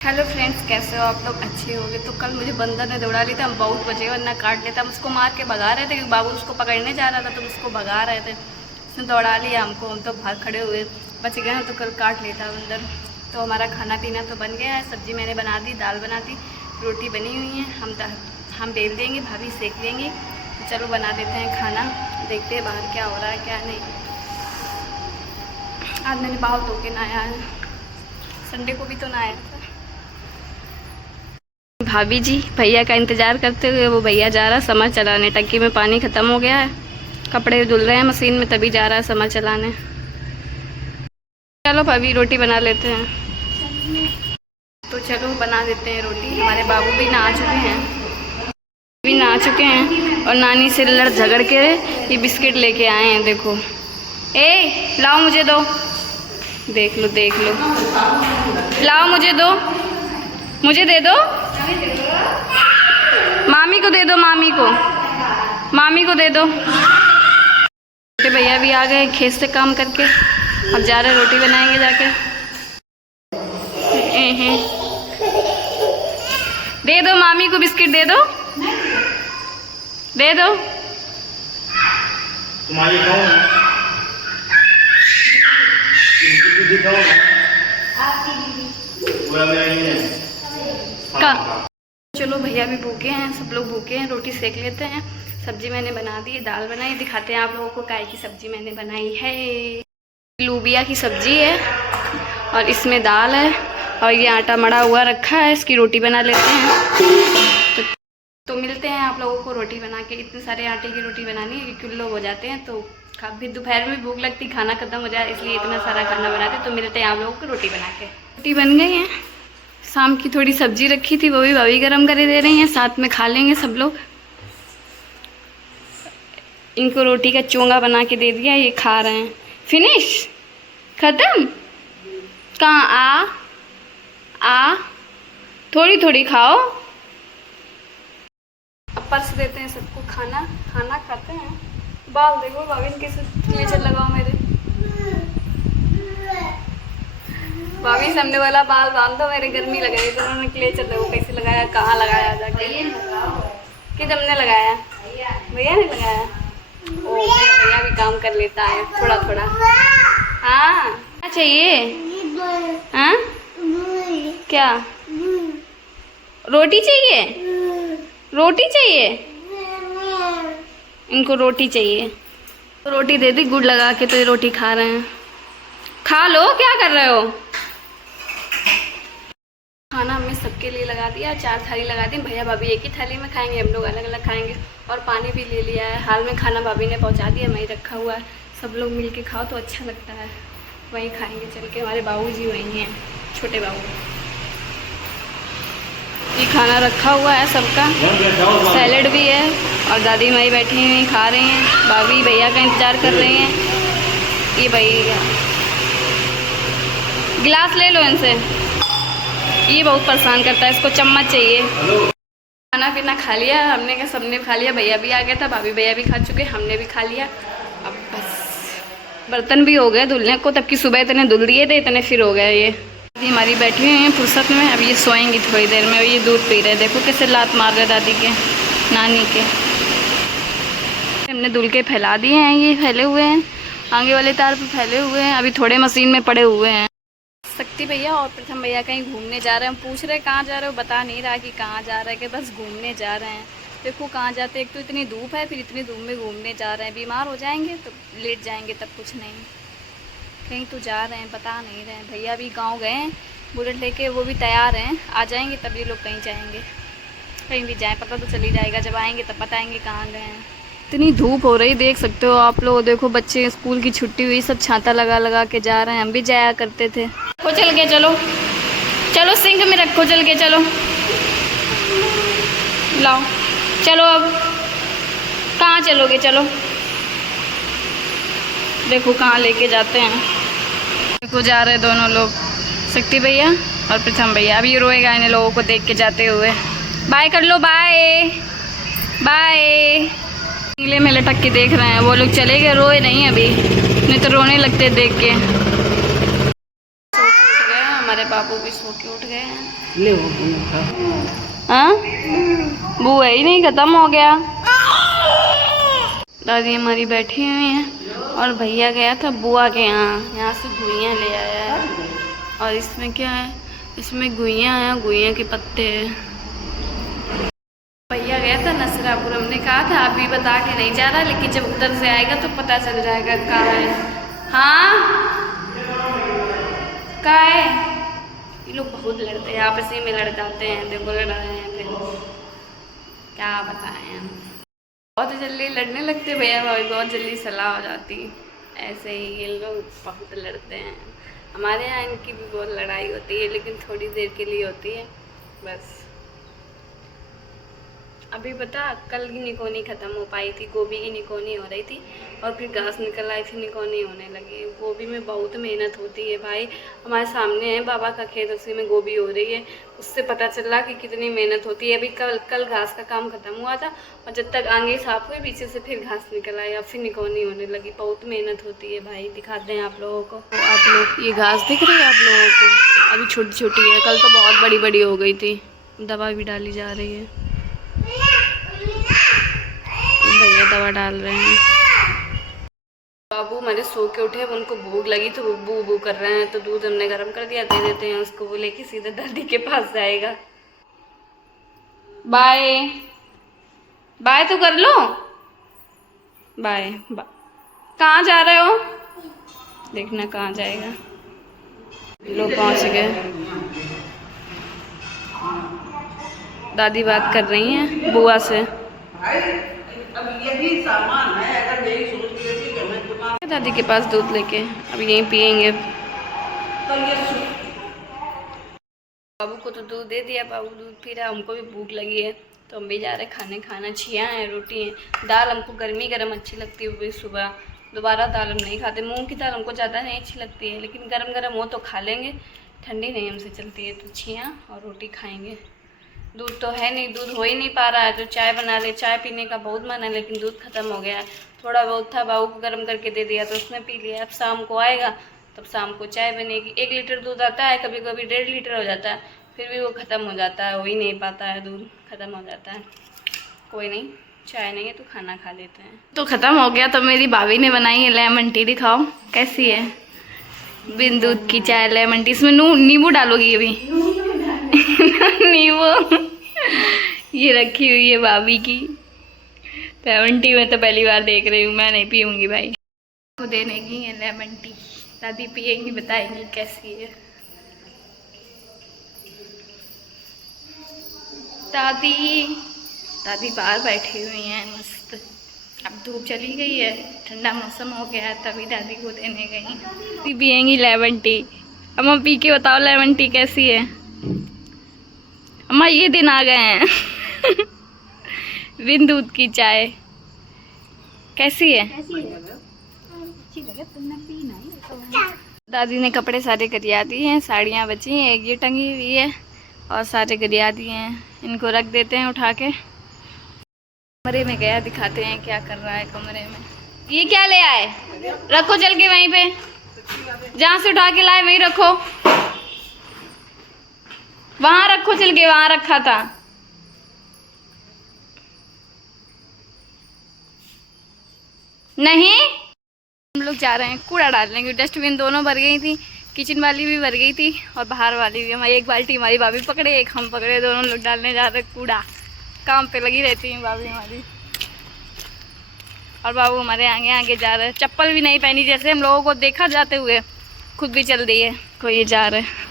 Hello friends, कैसे हो आप लोग? अच्छे होंगे। तो कल मुझे बंदर ने दौड़ा ली थी, हम बहुत बचे वरना काट लेता। हम उसको मार के भगा रहे थे क्योंकि बाबू उसको पकड़ने जा रहा था तो उसको भगा रहे थे। उसने दौड़ा लिया हमको, हम तो बाहर खड़े हुए बच गए, तो कल काट लेता बंदर। तो हमारा खाना पीना तो बन गया है। सब्जी मैंने बना दी, दाल बना दी, रोटी बनी हुई है। हम बेल देंगे, भाभी सेक लेंगी। तो चलो बना देते हैं खाना, देखते हैं बाहर क्या हो रहा है क्या नहीं। आज मैंने बाहर धो के नहाया है, संडे को भी तो नहाया था। भाभी जी भैया का इंतज़ार करते हुए वो भैया जा रहा है समर चलाने। टंकी में पानी ख़त्म हो गया है, कपड़े धुल रहे हैं मशीन में, तभी जा रहा है समर चलाने। चलो भाभी रोटी बना लेते हैं। तो चलो बना देते हैं रोटी। हमारे बाबू भी नहा चुके हैं और नानी से लड़ झगड़ के ये बिस्किट लेके आए हैं। देखो, ए लाओ मुझे दो, देख लो, लाओ मुझे दो, मुझे दे दो, मामी को दे दो, मामी को दे दो। छोटे भैया भी आ गए खेत से काम करके, अब जा रहे रोटी बनाएंगे जाके। दे दो मामी को बिस्किट, दे दो, दे दो। तुम्हारी कौन है? आपकी दीदी। चलो भैया भी भूखे हैं, सब लोग भूखे हैं, रोटी सेक लेते हैं। सब्जी मैंने बना दी है, दाल बनाई, दिखाते हैं आप लोगों को काय की सब्जी मैंने बनाई है। लूबिया की सब्जी है और इसमें दाल है और ये आटा मड़ा हुआ रखा है, इसकी रोटी बना लेते हैं। तो मिलते हैं आप लोगों को रोटी बना के। इतने सारे आटे की रोटी बनानी है, 1 किलो हो जाते हैं, तो फिर दोपहर में भूख लगती, खाना खत्म हो जाए, इसलिए इतना सारा खाना बनाते। तो मिलते हैं आप लोगों को रोटी बना के। रोटी बन गई है, शाम की थोड़ी सब्जी रखी थी वो भी भाभी गरम करे दे रही हैं, साथ में खा लेंगे सब लोग। इनको रोटी का चोंगा बना के दे दिया, ये खा रहे हैं। फिनिश, खत्म। कहाँ आ थोड़ी थोड़ी खाओ। अब परस देते हैं सबको खाना खाते हैं। बाल देखो भाभी, कैसे क्लेचर लगाओ मेरे। भाभी सामने वाला बाल बांध दो, मेरे गर्मी लग रही, तो उन्होंने क्लेचर देखो कैसे लगाया, कहाँ लगाया जाके, कि तुमने लगाया? भैया ने लगाया। ओ भैया भी काम कर लेता है थोड़ा थोड़ा। हाँ क्या चाहिए? हाँ क्या? रोटी चाहिए? रोटी चाहिए इनको, रोटी चाहिए। तो रोटी दे दी गुड़ लगा के, तो ये रोटी खा रहे हैं। खा लो, क्या कर रहे हो? खाना हमने सबके लिए लगा दिया, 4 थाली लगा दी। भैया भाभी एक ही थाली में खाएंगे, हम लोग अलग अलग खाएंगे। और पानी भी ले लिया है, हाल में खाना भाभी ने पहुंचा दिया, वहीं रखा हुआ है। सब लोग मिल के खाओ तो अच्छा लगता है, वहीं खाएंगे चल के। हमारे बाबूजी वहीं हैं, छोटे बाबू। ये खाना रखा हुआ है सबका, सैलेड भी है और दादी माई बैठी हुई खा रही हैं। भाभी भैया का इंतज़ार कर रही हैं। ये भैया गिलास ले लो इनसे, ये बहुत परेशान करता है, इसको चम्मच चाहिए। खाना पीना खा लिया हमने, क्या सबने खा लिया। भैया भी आ गया था, भाभी भैया भी खा चुके, हमने भी खा लिया। अब बस बर्तन भी हो गए धुलने को, तब की सुबह इतने धुल दिए थे, इतने फिर हो गए। ये हमारी बैठी हुई हैं फुर्सत में, अब ये सोएंगी थोड़ी देर में। ये दूध पी रहे, देखो कैसे लात मार रहे दादी के, नानी के। हमने धुल के फैला दिए हैं, ये फैले हुए हैं, आगे वाले तार पे फैले हुए हैं, अभी थोड़े मशीन में पड़े हुए हैं। शक्ति भैया और प्रथम भैया कहीं घूमने जा रहे हैं। हम पूछ रहे कहाँ जा रहे हो, बता नहीं रहा कि कहाँ जा रहे हैं, कि बस घूमने जा रहे हैं। देखो कहाँ जाते हैं, एक तो इतनी धूप है, फिर इतनी धूप में घूमने जा रहे हैं। बीमार हो जाएंगे तो लेट जाएंगे, तब कुछ नहीं, कहीं तो जा रहे हैं, बता नहीं रहे हैं। भैया भी गांव गए हैं बुलेट लेके, वो भी तैयार हैं, आ जाएंगे तब ये लोग कहीं जाएंगे। कहीं भी जाएं पता तो चली जाएगा, जब आएंगे तब बताएंगे कहाँ गए हैं। इतनी धूप हो रही, देख सकते हो आप लोग। देखो बच्चे, स्कूल की छुट्टी हुई, सब छाता लगा लगा के जा रहे हैं। हम भी जाया करते थे। रखो चल के, चलो चलो सिंक में रखो चल के, चलो लाओ, चलो अब कहाँ चलोगे, चलो देखो कहाँ लेके जाते हैं। देखो जा रहे दोनों लोग, शक्ति भैया और प्रथम भैया। अब ये रोएगा इन लोगों को देख के जाते हुए। बाय कर लो, बाय बाय। नीले में लटक के देख रहे हैं वो लोग, चले गए, रोए नहीं अभी, नहीं तो रोने लगते देख के। हमारे बाबू भी सो के उठ गए हैं। ले वो हाँ बुआ ही नहीं, खत्म हो गया। दादी हमारी बैठी हुई हैं और भैया गया था बुआ के यहाँ से गुइयाँ ले आया है। और इसमें क्या है, इसमें गुइयाँ हैं, गुइयाँ के पत्ते हैं। भैया गया था नसरापुर, हमने कहा था अभी बता के नहीं जा रहा, लेकिन जब उधर से आएगा तो पता चल जाएगा कहाँ है। हाँ कहाँ है? ये लोग बहुत लड़ते हैं, आपस में लड़ जाते हैं। देखो लड़ रहे हैं, फिर क्या बताएं हम। बहुत जल्दी लड़ने लगते भैया भाभी, बहुत जल्दी सलाह हो जाती। ऐसे ही ये लोग बहुत लड़ते हैं। हमारे यहाँ इनकी भी बहुत लड़ाई होती है, लेकिन थोड़ी देर के लिए होती है बस। अभी पता कल की निकोनी ख़त्म हो पाई थी, गोभी की निकोनी हो रही थी और फिर घास निकल आई थी, निकोनी होने लगी। गोभी में बहुत मेहनत होती है भाई। हमारे सामने है बाबा का खेत, उसी में गोभी हो रही है। उससे पता चला कि कितनी मेहनत होती है। अभी कल घास का काम ख़त्म हुआ था और जब तक आगे साफ हुई पीछे से फिर घास निकल आई और फिर निकोनी होने लगी। बहुत मेहनत होती है भाई। दिखाते हैं आप लोगों को। तो आप लोग ये घास दिख रही है आप लोगों को, अभी छोटी छोटी है, कल तो बहुत बड़ी बड़ी हो गई थी। दवा भी डाली जा रही है, भैया दवा डाल रहे हैं। बाबू हमारे सो के उठे, अब उनको भूख लगी तो वो बू बू कर रहे हैं, तो दूध हमने गर्म कर दिया, दे देते हैं उसको। वो लेके सीधे दादी के पास जाएगा। बाय बाय तो कर लो, बाय बाय। कहाँ जा रहे हो? देखना कहाँ जाएगा। लोग पहुँच गए। दादी बात कर रही हैं बुआ से। अब यही सामान है, अगर यही सोच लेती कि मैं दुकान दादी के पास दूध लेके अब यहीं पियेंगे। तो ये बाबू को तो दूध दे दिया, बाबू दूध पी रहा है। हमको भी भूख लगी है तो हम भी जा रहे हैं खाना। छिया है, रोटी है, दाल हमको गर्मी गर्म अच्छी लगती है। वही सुबह दोबारा दाल हम नहीं खाते। मूंग की दाल हमको ज़्यादा नहीं अच्छी लगती है, लेकिन गर्म गर्म हो तो खा लेंगे, ठंडी नहीं हमसे चलती है। तो छिया और रोटी खाएँगे। दूध तो है नहीं, दूध हो ही नहीं पा रहा है, तो चाय बना ले। चाय पीने का बहुत मन है, लेकिन दूध ख़त्म हो गया है। थोड़ा बहुत था, बाबू को गर्म करके दे दिया तो उसने पी लिया। अब शाम को आएगा तब शाम को चाय बनेगी। 1 लीटर दूध आता है, कभी कभी 1.5 लीटर हो जाता है, फिर भी वो ख़त्म हो जाता है, हो ही नहीं पाता है, दूध ख़त्म हो जाता है। कोई नहीं, चाय नहीं है तो खाना खा लेते हैं। तो ख़त्म हो गया, तो मेरी भाभी ने बनाई है लेमन टी। दिखाओ कैसी है, बिन दूध की चाय लेमन टी। इसमें नींबू डालोगी अभी? नींबू ये रखी हुई है भाभी की लेमन टी। मैं तो पहली बार देख रही हूँ, मैं नहीं पीऊँगी भाई। को देने की है लेमन टी, दादी पियेंगी, बताएंगी कैसी है। दादी बाहर बैठी हुई हैं मस्त। अब धूप चली गई है, ठंडा मौसम हो गया है, तभी दादी को देने गई। पियेंगी लेमन टी। अम्मा पी के बताओ लेमन टी कैसी है। अम्मा ये दिन आ गए हैं बिन दूध की चाय कैसी है? दादी ने कपड़े सारे गरिया दिए हैं, साड़ियाँ बची हैं, एक ये टंगी हुई है और सारे गरिया दिए हैं। इनको रख देते हैं उठा के। कमरे में गया, दिखाते हैं क्या कर रहा है कमरे में। ये क्या ले आए? रखो चल के वहीं पे, जहाँ से उठा के लाए वहीं रखो। वहाँ रखो चल के, वहाँ रखा था। नहीं, हम लोग जा रहे हैं कूड़ा डालने की। डस्टबिन दोनों भर गई थी, किचन वाली भी भर गई थी और बाहर वाली भी। हमारी एक बाल्टी हमारी भाभी पकड़े, एक हम पकड़े, दोनों लोग डालने जा रहे कूड़ा। काम पे लगी रहती है भाभी हमारी। और बाबू हमारे आगे आगे जा रहे हैं, चप्पल भी नहीं पहनी, जैसे हम लोगों को देखा जाते हुए खुद भी चल दी है। कोई ये जा रहे हैं,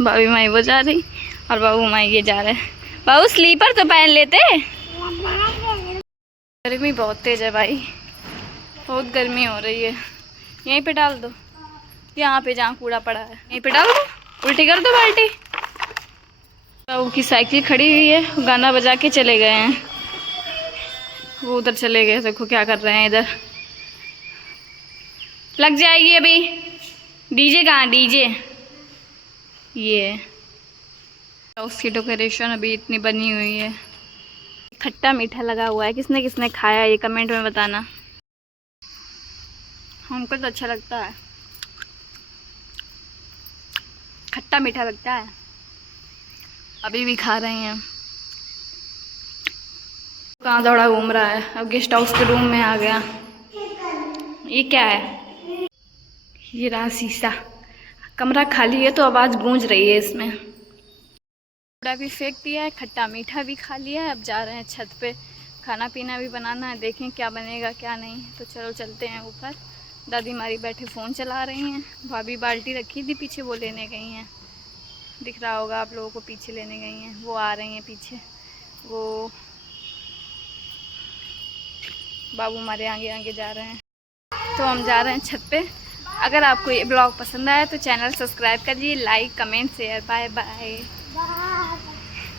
भाभी माई वो जा रही और बाबू माई ये जा रहे हैं। बाबू स्लीपर तो पहन लेते। गर्मी बहुत तेज है भाई, बहुत गर्मी हो रही है। यहीं पे डाल दो, यहाँ पे जहाँ कूड़ा पड़ा है यहीं पे डाल दो, उल्टी कर दो बाल्टी। बाबू की साइकिल खड़ी हुई है, गाना बजा के चले गए हैं। वो उधर चले गए, देखो क्या कर रहे हैं इधर। लग जाएगी अभी। डीजे कहाँ? डीजे ये उसकी डेकोरेशन अभी इतनी बनी हुई है। खट्टा मीठा लगा हुआ है, किसने किसने खाया ये कमेंट में बताना। हमको तो अच्छा लगता है। खट्टा मीठा लगता है। अभी भी खा रहे हैं। कहाँ दौड़ा घूम रहा है। अब गेस्ट हाउस के रूम में आ गया। ये क्या है? ये रहा शीशा। कमरा खाली है तो आवाज़ गूंज रही है इसमें। कपड़ा भी फेंक दिया है, खट्टा मीठा भी खा लिया है। अब जा रहे हैं छत पे, खाना पीना भी बनाना है, देखें क्या बनेगा क्या नहीं। तो चलो चलते हैं ऊपर। दादी हमारी बैठे फ़ोन चला रही हैं। भाभी बाल्टी रखी थी पीछे, वो लेने गई हैं। दिख रहा होगा आप लोगों को, पीछे लेने गई हैं। वो आ रही हैं पीछे। वो बाबू हमारे आगे आगे जा रहे हैं। तो हम जा रहे हैं छत पे। अगर आपको ये ब्लॉग पसंद आया तो चैनल सब्सक्राइब करिए, like comment share. Bye bye.